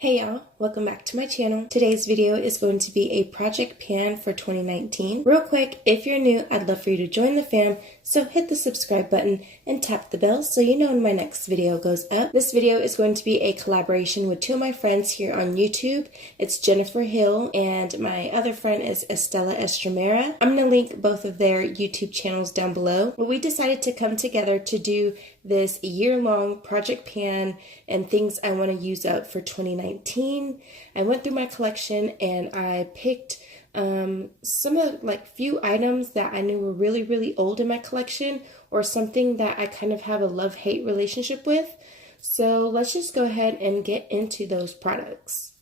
Hey y'all, welcome back to my channel. Today's video is going to be a project pan for 2019. Real quick, if you're new, I'd love for you to join the fam, so hit the subscribe button and tap the bell so you know when my next video goes up. This video is going to be a collaboration with two of my friends here on YouTube. It's Jennifer Hill and my other friend is Estella Estremera. I'm going to link both of their YouTube channels down below. But we decided to come together to do this year-long project pan and things I want to use up for 2019. I went through my collection and I picked some of few items that I knew were really old in my collection, or something that I kind of have a love-hate relationship with. So let's just go ahead and get into those products.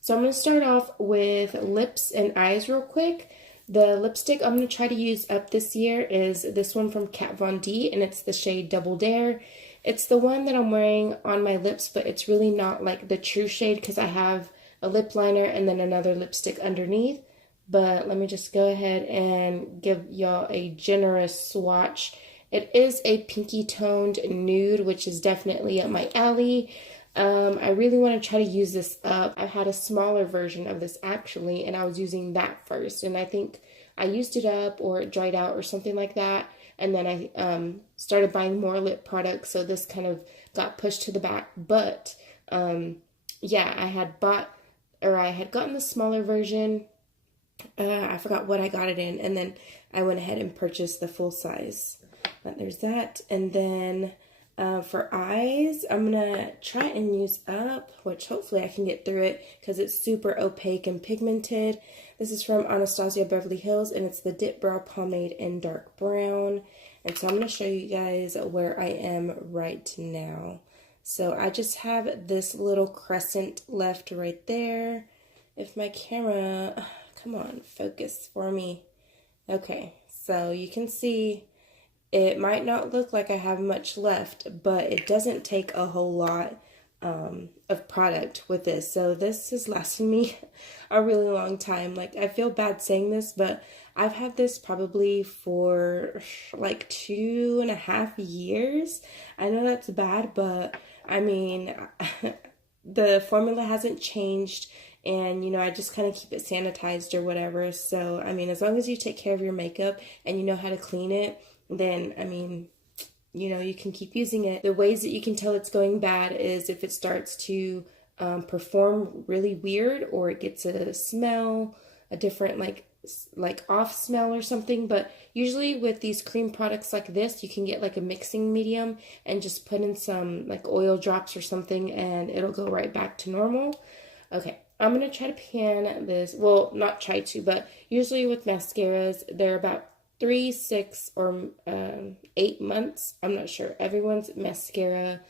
So I'm going to start off with lips and eyes real quick. The lipstick I'm going to try to use up this year is this one from Kat Von D, and it's the shade Double Dare. It's the one that I'm wearing on my lips, but it's really not like the true shade because I have a lip liner and then another lipstick underneath. But let me just go ahead and give y'all a generous swatch. It is a pinky toned nude, which is definitely up my alley. I really want to try to use this up. I had a smaller version of this actually, and I was using that first, and I think I used it up or it dried out or something like that, and then I started buying more lip products, so this kind of got pushed to the back. But yeah, I had gotten the smaller version. I forgot what I got it in, and then I went ahead and purchased the full size. But there's that, and then for eyes, I'm going to try and use up, which hopefully I can get through it because it's super opaque and pigmented. This is from Anastasia Beverly Hills, and it's the Dipbrow Pomade in dark brown. And so I'm going to show you guys where I am right now. So I just have this little crescent left right there. If my camera, come on, focus for me. Okay, so you can see it might not look like I have much left, but it doesn't take a whole lot of product with this. So this has lasted me a really long time. Like, I feel bad saying this, but I've had this probably for like 2.5 years. I know that's bad, but I mean, the formula hasn't changed. And, you know, I just kind of keep it sanitized or whatever. So, I mean, as long as you take care of your makeup and you know how to clean it, then, I mean, you know, you can keep using it. The ways that you can tell it's going bad is if it starts to perform really weird, or it gets a smell, a different like off smell or something. But usually with these cream products like this, you can get like a mixing medium and just put in some like oil drops or something, and it'll go right back to normal. Okay, I'm going to try to pan this. Well, not try to, but usually with mascaras, they're about 3, 6, or 8 months. I'm not sure. Everyone's mascara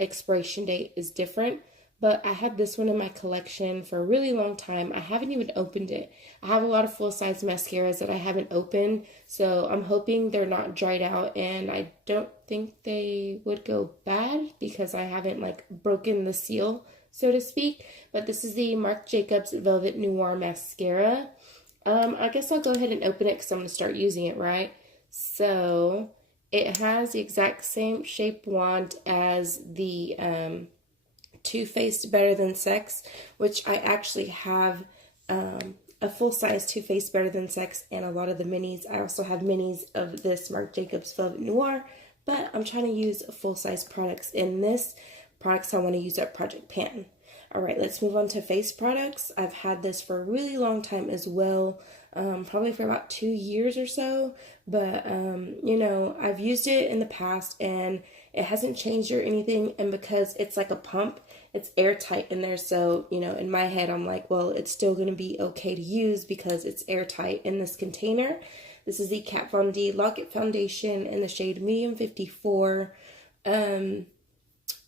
expiration date is different, but I have this one in my collection for a really long time. I haven't even opened it. I have a lot of full-size mascaras that I haven't opened, so I'm hoping they're not dried out, and I don't think they would go bad because I haven't like broken the seal, so to speak. But this is the Marc Jacobs Velvet Noir Mascara. I guess I'll go ahead and open it because I'm going to start using it, right? So it has the exact same shape wand as the Too Faced Better Than Sex, which I actually have a full-size Too Faced Better Than Sex and a lot of the minis. I also have minis of this Marc Jacobs Velvet Noir, but I'm trying to use full-size products in this. Products I want to use at Project Pan. Alright, let's move on to face products. I've had this for a really long time as well, probably for about 2 years or so, but, you know, I've used it in the past and it hasn't changed or anything, and because it's like a pump, it's airtight in there, so, you know, in my head, I'm like, well, it's still going to be okay to use because it's airtight in this container. This is the Kat Von D Lock-It Foundation in the shade Medium 54.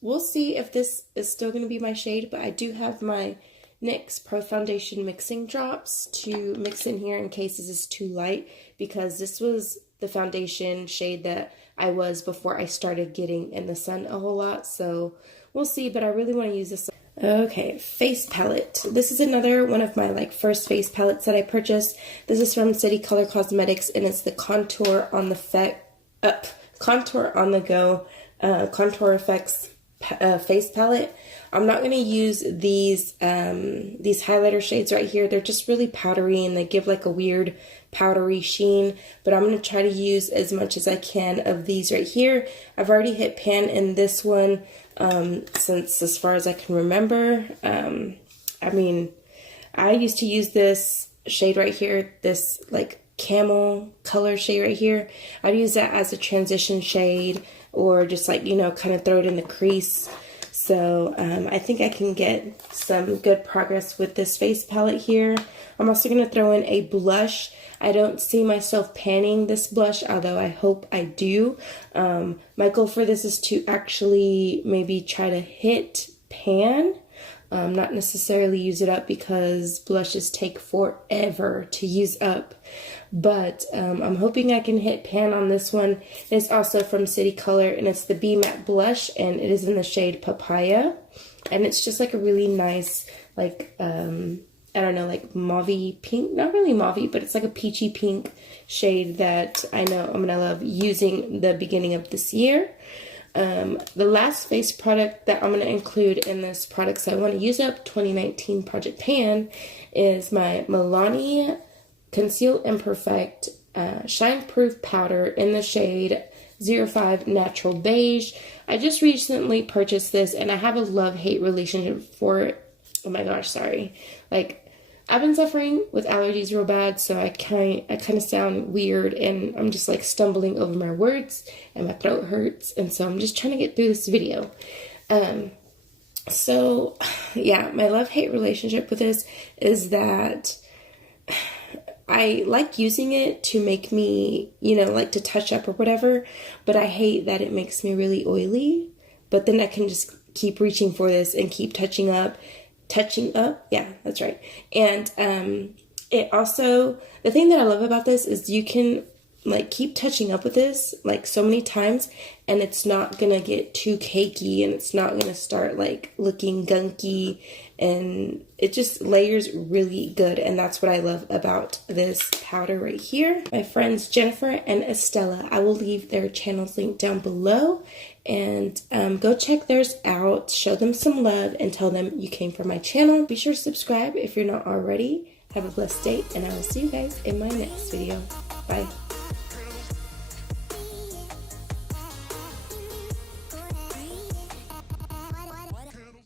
We'll see if this is still going to be my shade, but I do have my NYX Pro Foundation mixing drops to mix in here in case this is too light, because this was the foundation shade that I was before I started getting in the sun a whole lot. So we'll see, but I really want to use this. Okay, face palette. This is another one of my first face palettes that I purchased. This is from City Color Cosmetics, and it's the Contour on the Go Contour Effects face palette. I'm not going to use these highlighter shades right here. They're just really powdery and they give like a weird powdery sheen, but I'm going to try to use as much as I can of these right here. I've already hit pan in this one since as far as I can remember. I mean, I used to use this shade right here, this like camel color shade right here. I'd use that as a transition shade or just like, you know, kind of throw it in the crease. So I think I can get some good progress with this face palette here. I'm also going to throw in a blush. I don't see myself panning this blush, although I hope I do. My goal for this is to actually maybe try to hit pan. Not necessarily use it up because blushes take forever to use up. But I'm hoping I can hit pan on this one. It's also from City Color and it's the B Matte Blush and it is in the shade Papaya. And it's just like a really nice, like, I don't know, like mauve-y pink. Not really mauve-y, but it's like a peachy pink shade that I know I'm going to love using the beginning of this year. The last face product that I'm going to include in this Products I Want to Use Up 2019 Project Pan is my Milani Conceal Imperfect Shine Proof Powder in the shade 05 Natural Beige. I just recently purchased this and I have a love-hate relationship for it. Oh my gosh, sorry. Like, I've been suffering with allergies real bad, so I kind of sound weird and I'm just like stumbling over my words and my throat hurts, and so I'm just trying to get through this video. So yeah, my love-hate relationship with this is that I like using it to make me, you know, like to touch up or whatever, but I hate that it makes me really oily. But then I can just keep reaching for this and keep touching up, yeah, that's right. And it also, the thing that I love about this is you can like keep touching up with this like so many times and it's not gonna get too cakey and it's not gonna start like looking gunky, and it just layers really good, and that's what I love about this powder right here. My friends Jennifer and Estella, I will leave their channels linked down below, and go check theirs out, show them some love, and tell them you came from my channel. Be sure to subscribe if you're not already. Have a blessed day, and I will see you guys in my next video. Bye.